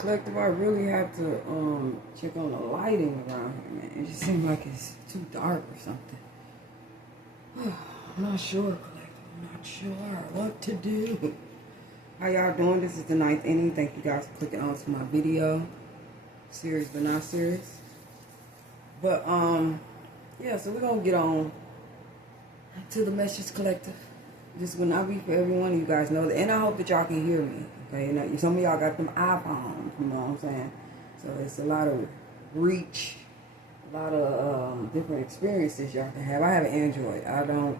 Collective, I really have to check on the lighting around here, man. It just seems like it's too dark or something. I'm not sure, Collective. I'm not sure what to do. How y'all doing? This is the 9th inning. Thank you guys for clicking on to my video. Serious but not serious. But yeah, so we're gonna get on to the message collective. This will not be for everyone. You guys know that, and I hope that y'all can hear me. Okay, and some of y'all got them iPhones. You know what I'm saying? So it's a lot of reach, a lot of different experiences y'all can have. I have an Android. I don't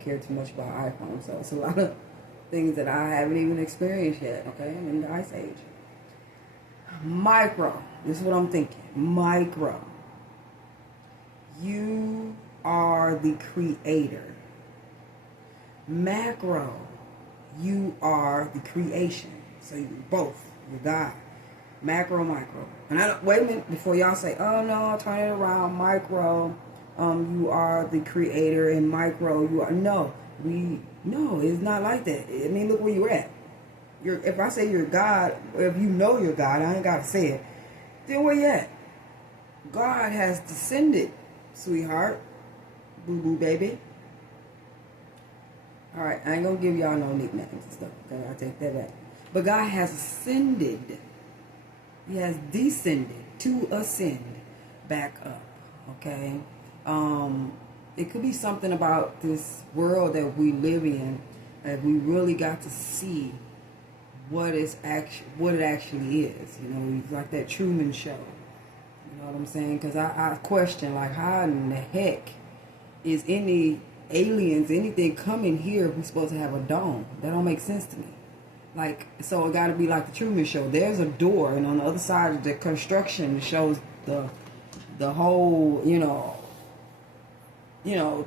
care too much about iPhone. So it's a lot of things that I haven't even experienced yet. Okay, I'm in the ice age. Micro. This is what I'm thinking. Micro. You are the creator. Macro, you are the creation. So you both, you God. Macro, micro. And I don't, wait a minute before y'all say, oh no, turn it around. Micro, you are the creator, and micro, you are. No, it's not like that. I mean, look where you're at. If I say you're God, or if you know you're God, I ain't gotta say it. Then where you at? God has descended, sweetheart, boo boo baby. Alright, I ain't gonna give y'all no nicknames and stuff. Okay, I'll take that back. But God has ascended. He has descended to ascend back up. Okay? It could be something about this world that we live in that we really got to see what it actually is. You know, it's like that Truman Show. You know what I'm saying? Because I question, like, how in the heck is any aliens, anything coming here, we're supposed to have a dome? That don't make sense to me. Like, so it got to be like the Truman Show. There's a door, and on the other side of the construction shows the whole, you know,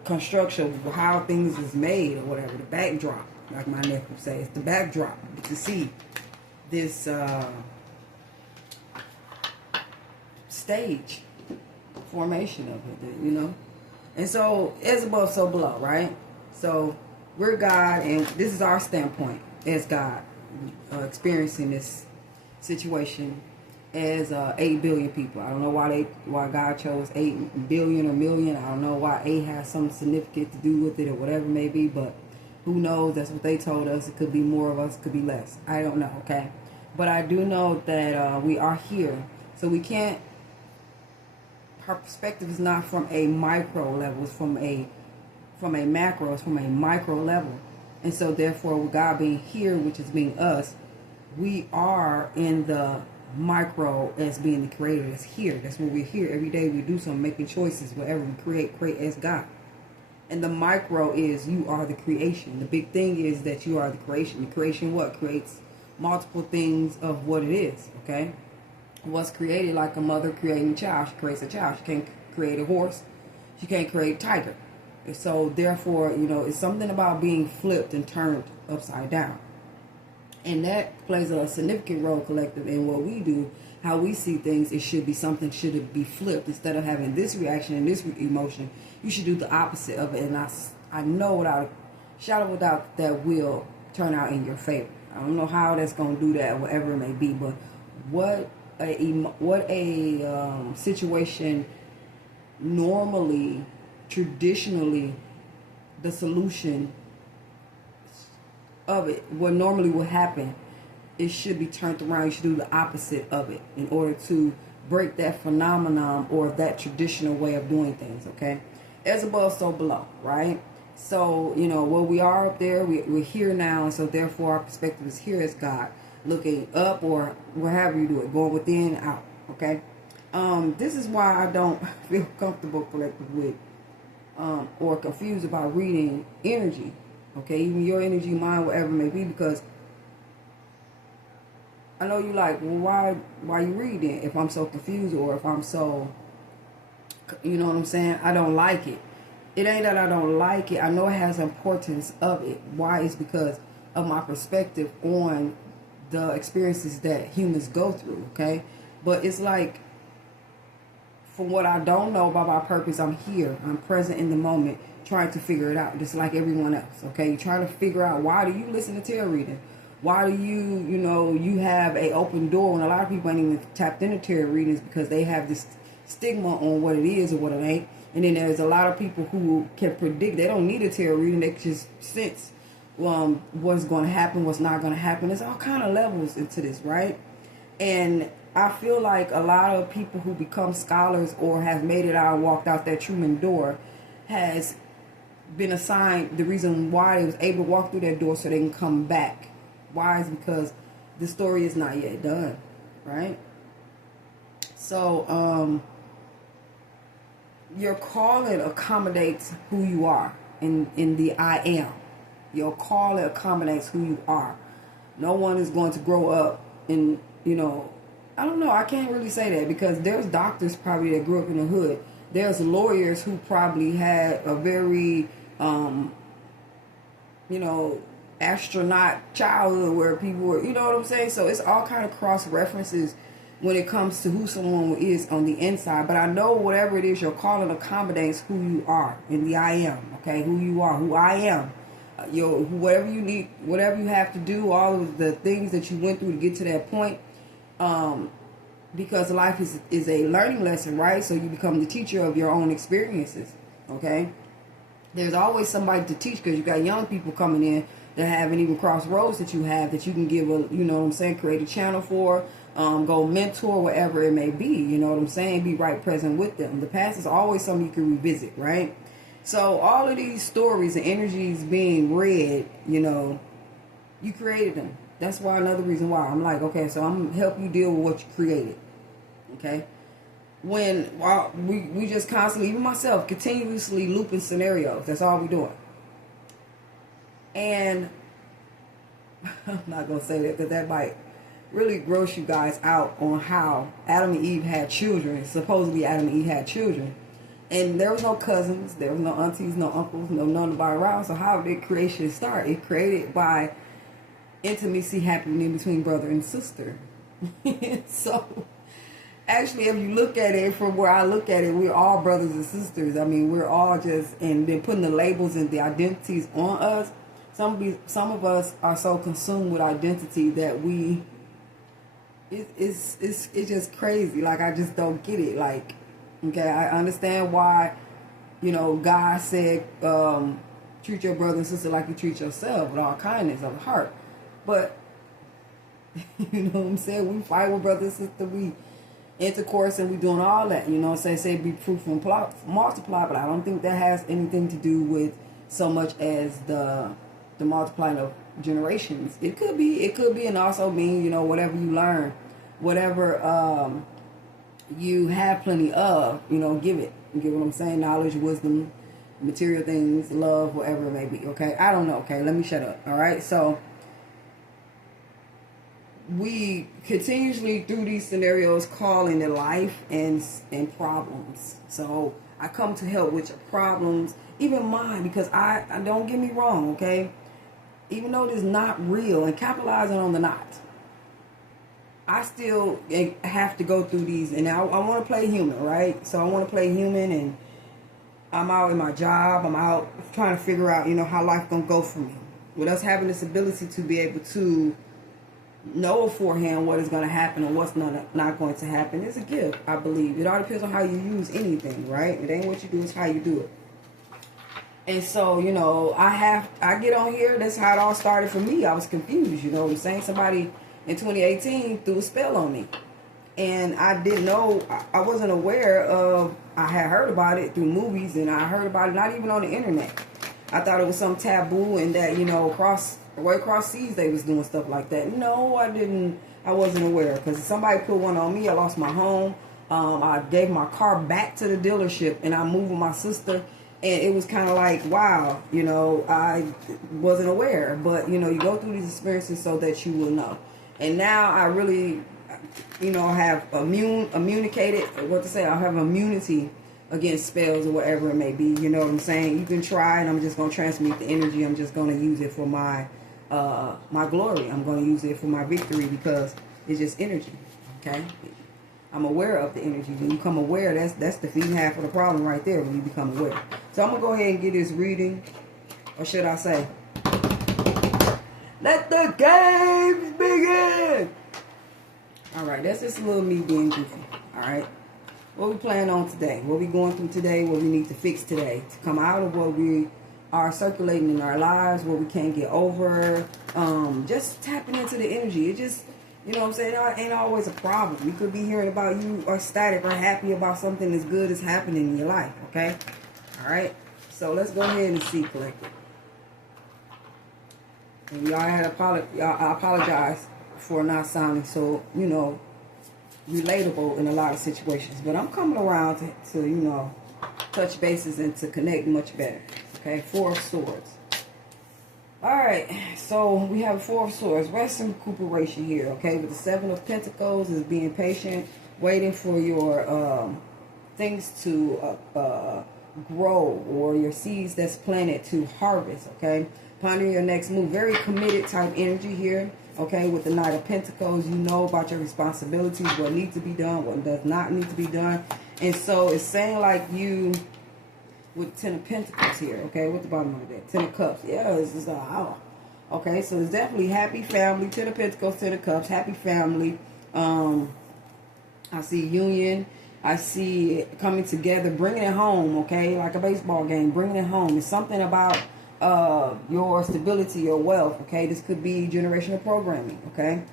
construction, how things is made or whatever. The backdrop, like my nephew says, it's the backdrop to see this stage formation of it, you know. And so, as above, so below, right? So, we're God, and this is our standpoint as God, experiencing this situation as 8 billion people. I don't know why God chose 8 billion or million. I don't know why 8 has something significant to do with it or whatever it may be, but who knows? That's what they told us. It could be more of us, it could be less. I don't know, okay? But I do know that we are here, so we can't. Her perspective is not from a micro level, it's from a macro, it's from a micro level. And so therefore, with God being here, which is being us, we are in the micro as being the creator that's here. That's where we're here. Every day we do something, making choices, whatever we create as God. And the micro is you are the creation. The big thing is that you are the creation. The creation what? Creates multiple things of what it is, okay? What's created, like a mother creating a child. She creates a child. She can't create a horse. She can't create a tiger. So therefore, you know, it's something about being flipped and turned upside down. And that plays a significant role, collective, in what we do, how we see things. It should be something, should it be flipped. Instead of having this reaction and this emotion, you should do the opposite of it. And I know without a shadow of doubt that will turn out in your favor. I don't know how that's going to do that, whatever it may be, but what a situation normally, traditionally, the solution of it, what normally will happen, it should be turned around. You should do the opposite of it in order to break that phenomenon or that traditional way of doing things, okay? As above, so below, right? So, you know, well, we are up there, we're here now, and so therefore our perspective is here as God, looking up or wherever you do it, going within, out, okay? This is why I don't feel comfortable, collective, with or confused about reading energy, okay? Even your energy, mine, whatever it may be, because I know you like, well, why you reading if I'm so confused or if I'm so, you know what I'm saying? I don't like it. It ain't that I don't like it. I know it has importance of it. Why? It's because of my perspective on the experiences that humans go through, okay? But it's like, from what I don't know about my purpose, I'm here. I'm present in the moment, trying to figure it out, just like everyone else, okay? You try to figure out, why do you listen to tarot reading? Why do you have a open door when a lot of people ain't even tapped into tarot readings because they have this stigma on what it is or what it ain't. And then there's a lot of people who can predict. They don't need a tarot reading. They can just sense what's going to happen, what's not going to happen. There's all kind of levels into this, right? And I feel like a lot of people who become scholars or have made it out and walked out that Truman door has been assigned the reason why they was able to walk through that door so they can come back. Why is because the story is not yet done, right? So your calling accommodates who you are in the I am. Your calling accommodates who you are. No one is going to grow up in, I don't know, I can't really say that because there's doctors probably that grew up in the hood. There's lawyers who probably had a very, astronaut childhood where people were, you know what I'm saying? So it's all kind of cross references when it comes to who someone is on the inside. But I know whatever it is your calling accommodates who you are in the I am, okay? Who you are, who I am. Whatever you need, whatever you have to do, all of the things that you went through to get to that point, because life is a learning lesson, right? So you become the teacher of your own experiences, okay? There's always somebody to teach because you got young people coming in that haven't even crossed roads that you have that you can give create a channel for, go mentor, whatever it may be, you know what I'm saying? Be right present with them. The past is always something you can revisit, right? So all of these stories and energies being read, you created them. That's why another reason why I'm like, okay, so I'm gonna help you deal with what you created. Okay? While we just constantly, even myself, continuously looping scenarios. That's all we're doing. And I'm not gonna say that because that might really gross you guys out on how Adam and Eve had children. Supposedly Adam and Eve had children. And there was no cousins, there was no aunties, no uncles, nobody around. So how did creation start? It created by intimacy happening in between brother and sister. So, actually, if you look at it from where I look at it, we're all brothers and sisters. I mean, we're all just, and then putting the labels and the identities on us. Some of us are so consumed with identity that it's just crazy. Like, I just don't get it. Like, okay, I understand why, God said, treat your brother and sister like you treat yourself with all kindness of the heart. But, you know what I'm saying? We fight with brother and sister, we intercourse, and we doing all that. You know what I'm saying? Say be fruitful and multiply, but I don't think that has anything to do with so much as the multiplying of generations. It could be, and also mean, whatever you learn, whatever you have plenty of, give it. You get what I'm saying? Knowledge, wisdom, material things, love, whatever it may be. Okay, I don't know. Okay, let me shut up. All right, so we continuously through these scenarios call into life and problems. So I come to help with your problems, even mine, because I don't get me wrong, okay? Even though it is not real, and capitalizing on the not, I still have to go through these, and I want to play human, right? So I want to play human, and I'm out in my job. I'm out trying to figure out, how life gonna go for me. With us having this ability to be able to know beforehand what is going to happen and what's not going to happen is a gift, I believe. It all depends on how you use anything, right? It ain't what you do, it's how you do it. And so, I get on here. That's how it all started for me. I was confused, you know what I'm saying? Somebody in 2018 threw a spell on me. And I didn't know, I wasn't aware of, I had heard about it through movies, and I heard about it not even on the internet. I thought it was some taboo and that, across seas they was doing stuff like that. No, I didn't. I wasn't aware, because somebody put one on me. I lost my home. I gave my car back to the dealership, and I moved with my sister. And it was kind of like, wow, I wasn't aware. But, you go through these experiences so that you will know. And now I really, have I have immunity against spells or whatever it may be. You know what I'm saying? You can try, and I'm just going to transmute the energy. I'm just going to use it for my glory. I'm going to use it for my victory, because it's just energy, okay? I'm aware of the energy. When you become aware, that's the feeding half of the problem right there, when you become aware. So I'm going to go ahead and get this reading, or should I say, Let the games begin. All right, that's just a little me being goofy. All right, what we plan on today? What we going through today? What we need to fix today to come out of what we are circulating in our lives, what we can't get over. Just tapping into the energy. It just, you know what I'm saying? It ain't always a problem. You could be hearing about you are ecstatic or happy about something as good as happening in your life. Okay, all right. So let's go ahead and see, collective. And I apologize for not sounding so, relatable in a lot of situations. But I'm coming around to touch bases and to connect much better. Okay, Four of Swords. Alright, so we have Four of Swords. Rest and recuperation here, okay? With the Seven of Pentacles is being patient, waiting for your things to grow, or your seeds that's planted to harvest, okay? Pondering your next move. Very committed type energy here, okay? With the Knight of Pentacles, you know about your responsibilities, what needs to be done, what does not need to be done. And so it's saying like you, with Ten of Pentacles here, okay? What the bottom of that? Ten of Cups. Yeah, this is okay, so it's definitely happy family. Ten of Pentacles, Ten of Cups, happy family. I see union. I see it coming together, bringing it home, okay? Like a baseball game, bringing it home. It's something about your stability, your wealth, okay? This could be generational programming, okay?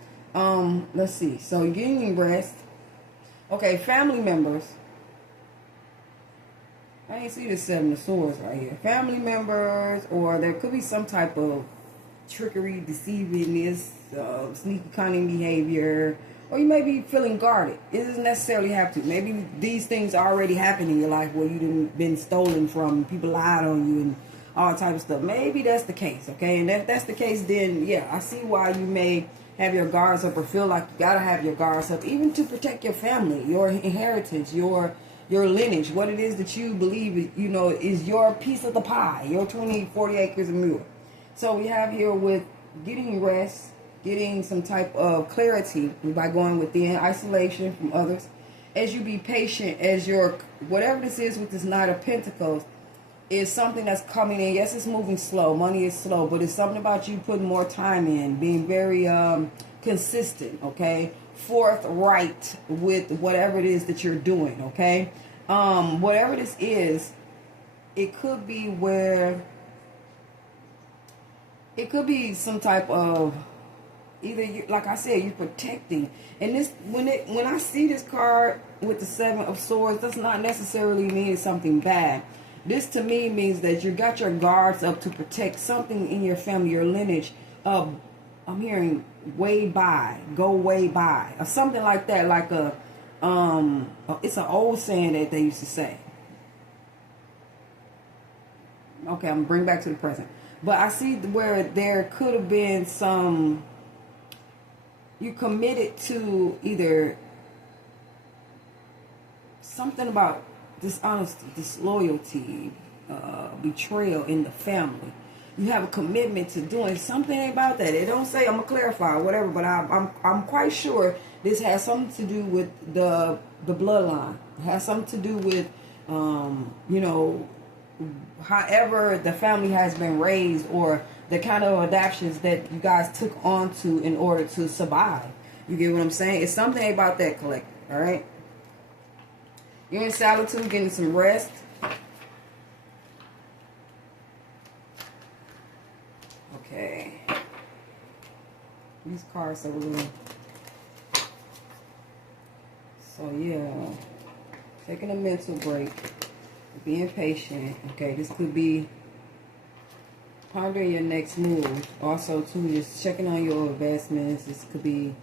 Let's see. So union rest. Okay, family members. I ain't see the Seven of Swords right here. Family members, or there could be some type of trickery, deceivingness, sneaky cunning behavior, or you may be feeling guarded. It doesn't necessarily have to. Maybe these things already happened in your life where you've been stolen from, people lied on you, and all type of stuff. Maybe that's the case, okay? And if that's the case, then yeah, I see why you may have your guards up or feel like you gotta have your guards up, even to protect your family, your inheritance, your lineage, what it is that you believe, is your piece of the pie, your 40 acres of mule. So we have here with getting rest, getting some type of clarity by going within, isolation from others. As you be patient, as your, whatever this is with this Knight of Pentacles, is something that's coming in. Yes, it's moving slow. Money is slow, but it's something about you putting more time in, being very consistent, okay? Forthright with whatever it is that you're doing, okay? Whatever this is, it could be some type of, either you, like I said, you're protecting. And this, when I see this card with the Seven of Swords, does not necessarily mean it's something bad. This to me means that you got your guards up to protect something in your family, your lineage. I'm hearing way by, go way by, or something like that. Like it's an old saying that they used to say. Okay, I'm gonna bring back to the present. But I see where there could have been some, you committed to either something about dishonesty, disloyalty, betrayal in the family. You have a commitment to doing something about that. It don't say, I'm gonna clarify whatever, but I'm quite sure this has something to do with the bloodline. It has something to do with however the family has been raised, or the kind of adaptations that you guys took on to in order to survive. You get what I'm saying? It's something about that, collective. All right. You're in solitude, getting some rest. Okay. These cards are really... So, yeah. Taking a mental break. Being patient. Okay, this could be pondering your next move. Also, too, just checking on your investments. This could be...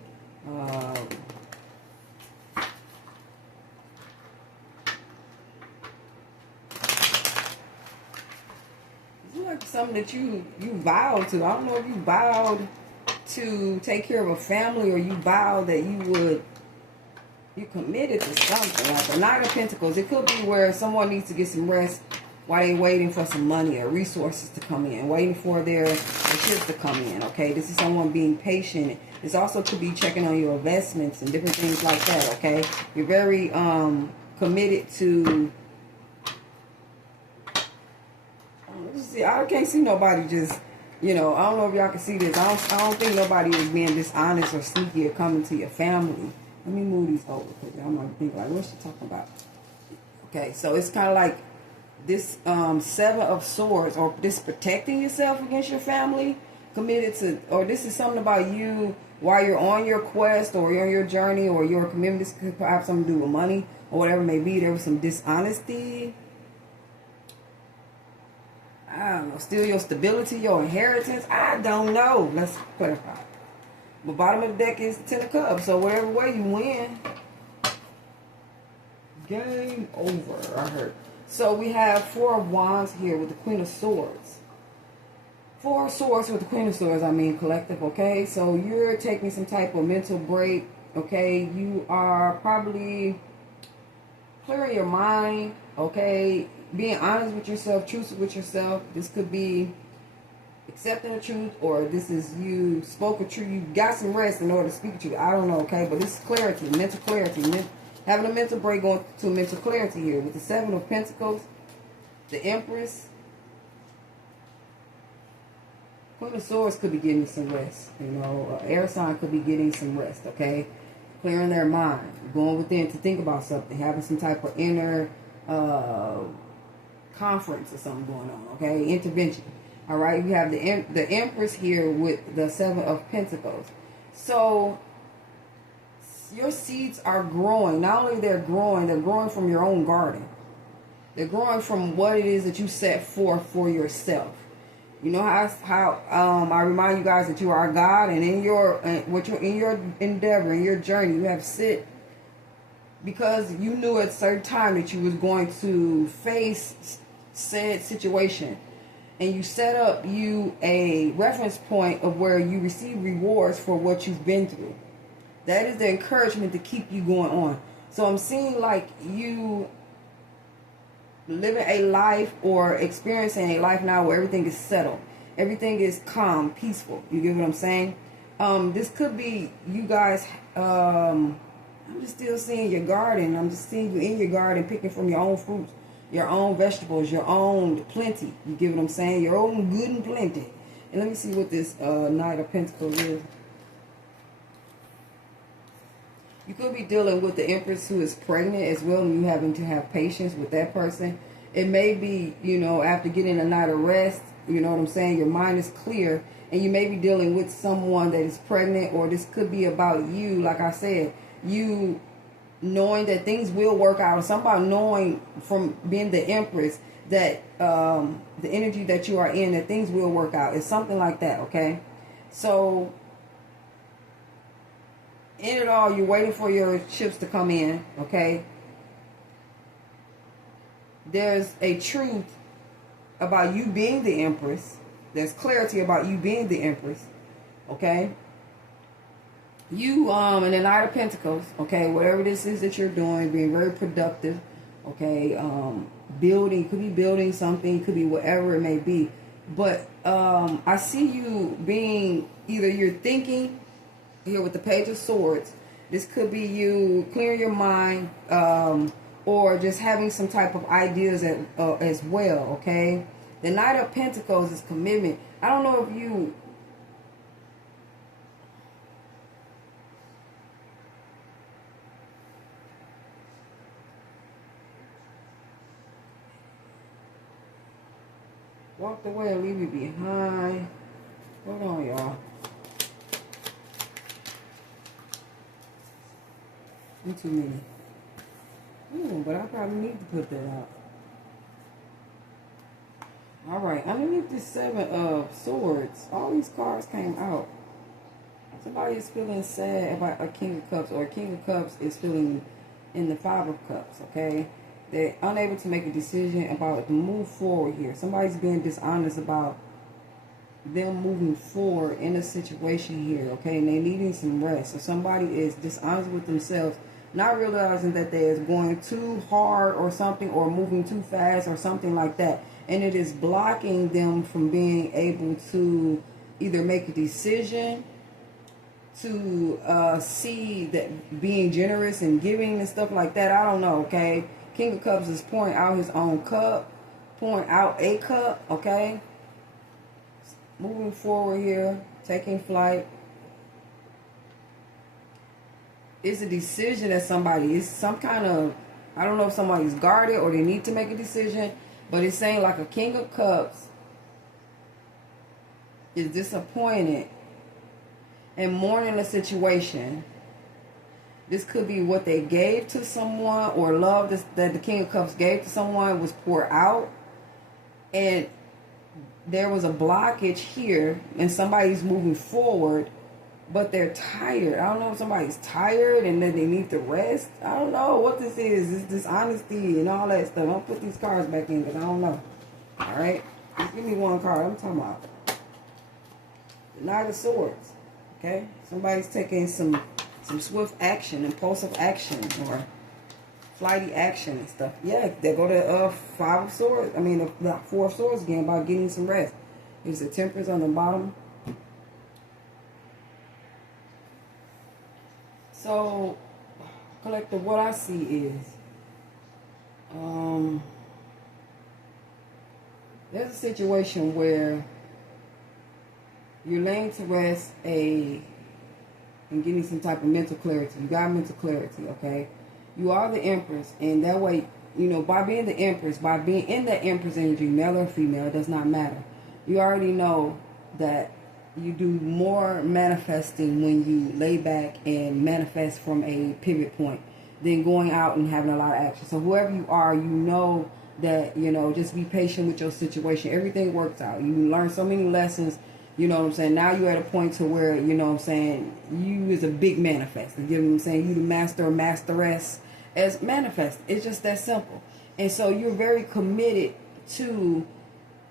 something that you vowed to. I don't know if you vowed to take care of a family, or you vowed that you committed to something. Like a Knight of Pentacles, it could be where someone needs to get some rest while they're waiting for some money or resources to come in, waiting for their ships to come in, okay? This is someone being patient. This also could be checking on your investments and different things like that, okay? You're very committed to... See, I can't see nobody just You know, I don't know if y'all can see this. I don't think nobody is being dishonest or sneaky or coming to your family. Let me move these over because y'all might think like, what's she talking about? Okay, so it's kind of like this Seven of Swords, or this protecting yourself against your family, committed to, or this is something about you while you're on your quest or you're on your journey or your commitment. This could have something to do with money or whatever it may be. There was some dishonesty. I don't know, steal your stability, your inheritance. I don't know. Let's clarify. The bottom of the deck is the Ten of Cups. So whatever way you win, game over, I heard. So we have Four of Wands here with the Queen of Swords. Four of Swords with the Queen of Swords, I mean collective, okay? So you're taking some type of mental break, okay? You are probably clearing your mind, okay? Being honest with yourself, truthful with yourself. This could be accepting the truth, or this is you spoke a truth. You got some rest in order to speak the truth. I don't know, okay? But this is clarity, mental clarity. Having a mental break, going to mental clarity here. With the Seven of Pentacles, the Empress. Queen of Swords could be getting some rest. You know, air sign could be getting some rest, okay? Clearing their mind. Going within to think about something. Having some type of inner conference or something going on, okay? Intervention. All right, you have the Empress here with the Seven of Pentacles. So your seeds are growing. Not only they're growing from your own garden. They're growing from what it is that you set forth for yourself. You know how I remind you guys that you are God, and in your endeavor, in your journey, you have sit because you knew at a certain time that you was going to face said situation, and you set up a reference point of where you receive rewards for what you've been through. That is the encouragement to keep you going on. So I'm seeing like you living a life or experiencing a life now where everything is settled. Everything is calm, peaceful. You get what I'm saying? This could be you guys, I'm just still seeing your garden. I'm just seeing you in your garden picking from your own fruits, your own vegetables, your own plenty. You get what I'm saying? Your own good and plenty. And let me see what this Knight of Pentacles is. You could be dealing with the Empress who is pregnant as well, and you having to have patience with that person. It may be, you know, after getting a night of rest, you know what I'm saying, your mind is clear, and you may be dealing with someone that is pregnant, or this could be about you, like I said, you knowing that things will work out, or somebody knowing from being the Empress that the energy that you are in, that things will work out. It's something like that, okay? So in it all, you're waiting for your ships to come in, okay? There's a truth about you being the Empress. There's clarity about you being the Empress, okay? You, and the Knight of Pentacles, okay, whatever this is that you're doing, being very productive, okay, building, could be building something, could be whatever it may be. But I see you being, either you're thinking, here with the Page of Swords, this could be you clearing your mind, or just having some type of ideas as well, okay? The Knight of Pentacles is commitment. I don't know if you walked away and leave you behind. Hold on, y'all. Too many. Ooh, but I probably need to put that out. Alright, underneath this Seven of Swords, all these cards came out. Somebody is feeling sad about a King of Cups, or a King of Cups is feeling in the Five of Cups, okay? They're unable to make a decision about the move forward here. Somebody's being dishonest about them moving forward in a situation here, okay? And they're needing some rest. So somebody is dishonest with themselves, not realizing that they're going too hard or something, or moving too fast or something like that. And it is blocking them from being able to either make a decision, to see that being generous and giving and stuff like that. I don't know, okay? King of Cups is pouring out his own cup, pouring out a cup, okay? moving forward here, taking flight. It's a decision that somebody, it's some kind of, I don't know if somebody's guarded or they need to make a decision, but it's saying like a King of Cups is disappointed and mourning a situation. This could be what they gave to someone, or love that the King of Cups gave to someone was poured out, and there was a blockage here, and somebody's moving forward, but they're tired. I don't know if somebody's tired and then they need to rest. I don't know what this is. It's dishonesty and all that stuff. Don't put these cards back in because I don't know. All right? Just give me one card. I'm talking about the Knight of Swords. Okay? Somebody's taking some swift action, impulsive action, or flighty action and stuff. Yeah, they go to Five of Swords. I mean, the Four of Swords again, about getting some rest. There's the Temperance on the bottom. So, collective, what I see is, there's a situation where you're laying to rest and getting some type of mental clarity. You got mental clarity, okay? You are the Empress, and that way, you know, by being the Empress, by being in the Empress energy, male or female, it does not matter. You already know that you do more manifesting when you lay back and manifest from a pivot point than going out and having a lot of action. So whoever you are, you know that, you know, just be patient with your situation. Everything works out. You learn so many lessons, you know what I'm saying? Now you're at a point to where, you know what I'm saying, you is a big manifester. You know what I'm saying? You the master or masteress as manifest. It's just that simple. And so you're very committed to,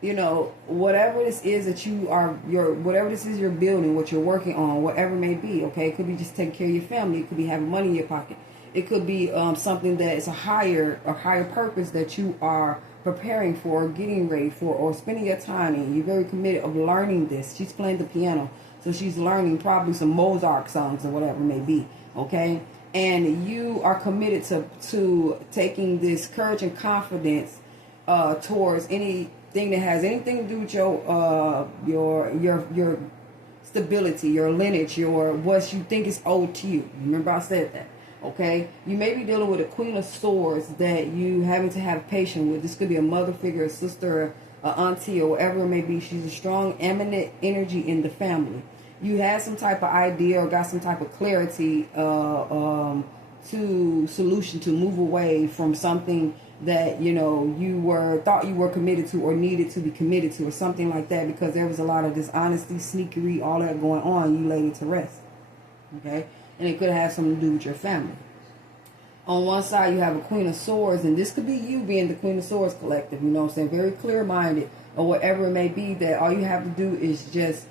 you know, whatever this is that you are, whatever this is you're building, what you're working on, whatever it may be, okay? It could be just taking care of your family. It could be having money in your pocket. It could be something that is a higher purpose that you are preparing for, getting ready for, or spending your time in. You're very committed of learning this. She's playing the piano, so she's learning probably some Mozart songs or whatever it may be, okay? And you are committed to taking this courage and confidence towards anything that has anything to do with your stability, your lineage, your what you think is owed to you. Remember I said that. Okay, you may be dealing with a Queen of Swords that you having to have patience with. This could be a mother figure, a sister, a auntie, or whatever it may be. She's a strong, eminent energy in the family. You had some type of idea or got some type of clarity to solution to move away from something that, you know, thought you were committed to or needed to be committed to or something like that, because there was a lot of dishonesty, sneakery, all that going on. You laid it to rest. Okay. And it could have something to do with your family. On one side, you have a Queen of Swords, and this could be you being the Queen of Swords collective, you know what I'm saying? Very clear-minded, or whatever it may be, that all you have to do is just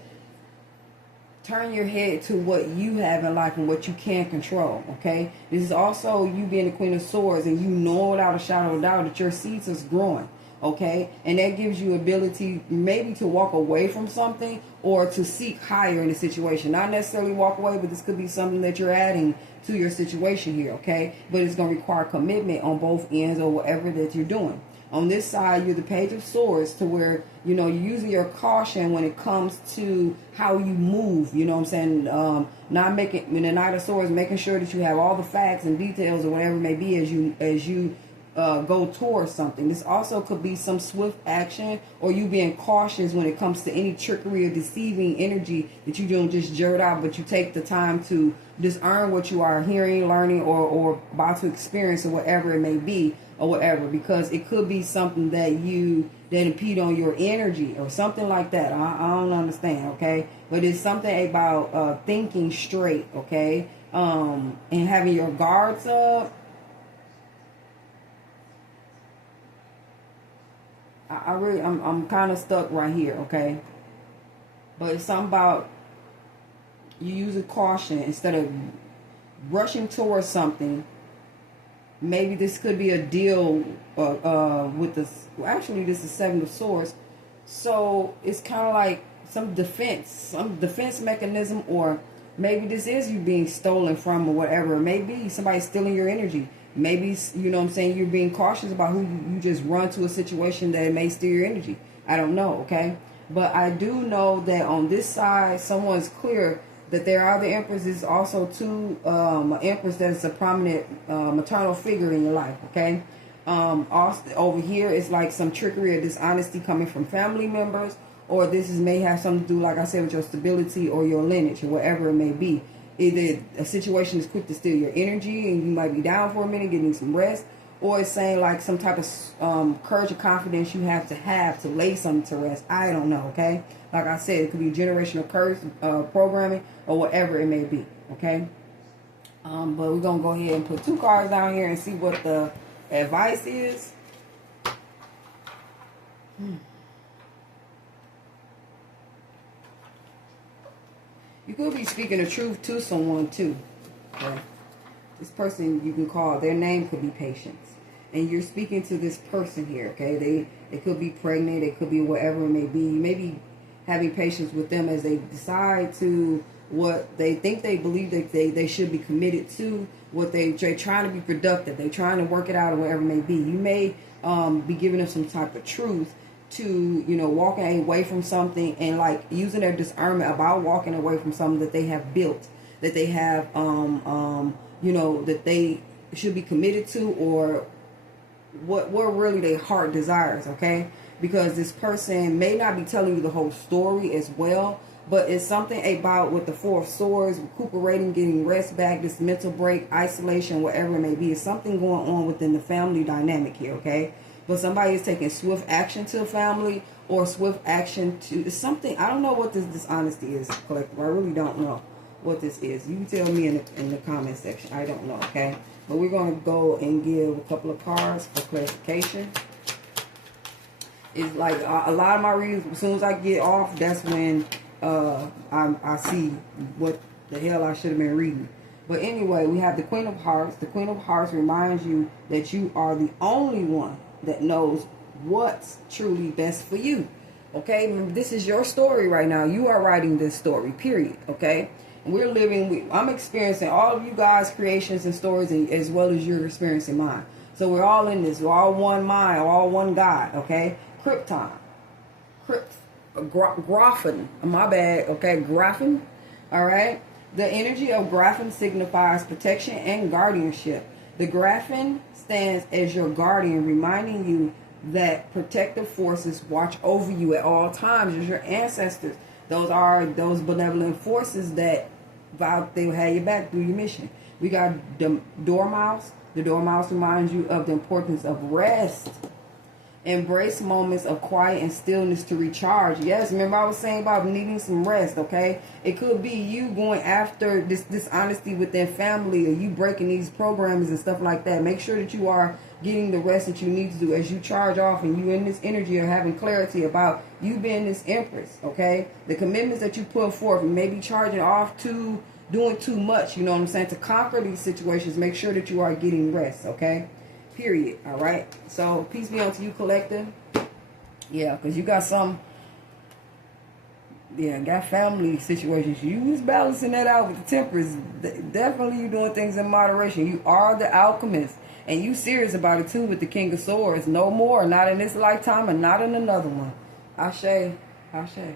turn your head to what you have in life and what you can control, okay? This is also you being the Queen of Swords, and you know without a shadow of a doubt that your seeds is growing. Okay, and that gives you ability maybe to walk away from something or to seek higher in the situation. Not necessarily walk away, but this could be something that you're adding to your situation here, okay? But it's going to require commitment on both ends or whatever that you're doing. On this side, you're the Page of Swords, to where, you know, you're using your caution when it comes to how you move, you know what I'm saying? Not making, when the Knight of Swords, making sure that you have all the facts and details or whatever it may be as you go towards something. This also could be some swift action, or you being cautious when it comes to any trickery or deceiving energy that you don't just jurt out, but you take the time to discern what you are hearing, learning, or about to experience, or whatever it may be, or whatever, because it could be something that impede on your energy or something like that. I don't understand, okay? But it's something about thinking straight, okay? And having your guards up. I'm kind of stuck right here, okay? But it's something about you using caution instead of rushing towards something. Maybe this could be a deal with this. Well, actually, this is Seven of Swords. So it's kind of like some defense mechanism, or maybe this is you being stolen from or whatever. Maybe somebody's stealing your energy. Maybe, you know what I'm saying, you're being cautious about who you just run to a situation that may steal your energy. I don't know, okay? But I do know that on this side, someone's clear that there are the empresses also too, an empress that is a prominent maternal figure in your life, okay? Also, over here, it's like some trickery or dishonesty coming from family members, or this is may have something to do, like I said, with your stability or your lineage or whatever it may be. Either a situation is quick to steal your energy and you might be down for a minute, getting some rest, or it's saying like some type of courage or confidence you have to lay something to rest. I don't know, okay? Like I said, it could be generational curse programming or whatever it may be, okay? But we're going to go ahead and put 2 cards down here and see what the advice is. You could be speaking the truth to someone too, okay? This person you can call, their name could be Patience. And you're speaking to this person here, okay? They could be pregnant, it could be whatever it may be. You may be having patience with them as they decide to what they think they believe that they should be committed to, what they're trying to be productive, they're trying to work it out or whatever it may be. You may be giving them some type of truth to, you know, walking away from something and like using their discernment about walking away from something that they have built, that they have you know, that they should be committed to, or what really their heart desires, okay? Because this person may not be telling you the whole story as well, but it's something about with the 4 of Swords, recuperating, getting rest back, this mental break, isolation, whatever it may be. It's something going on within the family dynamic here, okay? But somebody is taking swift action to a family or swift action to, it's something, I don't know what this dishonesty is, collective. I really don't know what this is. You can tell me in the comment section. I don't know, okay? But we're going to go and give a couple of cards for clarification. It's like a lot of my readings, as soon as I get off, that's when I see what the hell I should have been reading. But anyway, we have the Queen of Hearts. The Queen of Hearts reminds you that you are the only one that knows what's truly best for you. Okay? This is your story right now. You are writing this story, period. Okay? We're living, I'm experiencing all of you guys' creations and stories as well as you're experiencing mine. So we're all in this. We're all one mind, all one God, okay? Krypton. Graphin. My bad, okay? Graphin, all right? The energy of Graphin signifies protection and guardianship. The Graphin stands as your guardian, reminding you that protective forces watch over you at all times as your ancestors. Those are those benevolent forces that they will have your back through your mission. We got the Dormouse. The Dormouse reminds you of the importance of rest. Embrace moments of quiet and stillness to recharge. Yes, remember I was saying about needing some rest, okay? It could be you going after this dishonesty within family, or you breaking these programs and stuff like that. Make sure that you are getting the rest that you need to do as you charge off and you in this energy of having clarity about you being this empress, okay? The commitments that you put forth, you may be charging off to doing too much, you know what I'm saying? To conquer these situations, make sure that you are getting rest, okay? Period. All right. So peace be unto you, collective. Yeah, because you got some. Yeah, got family situations. You was balancing that out with the Temperance. Definitely, you doing things in moderation. You are the alchemist, and you serious about it too with the King of Swords. No more. Not in this lifetime, and not in another one. Ashe. Ashe.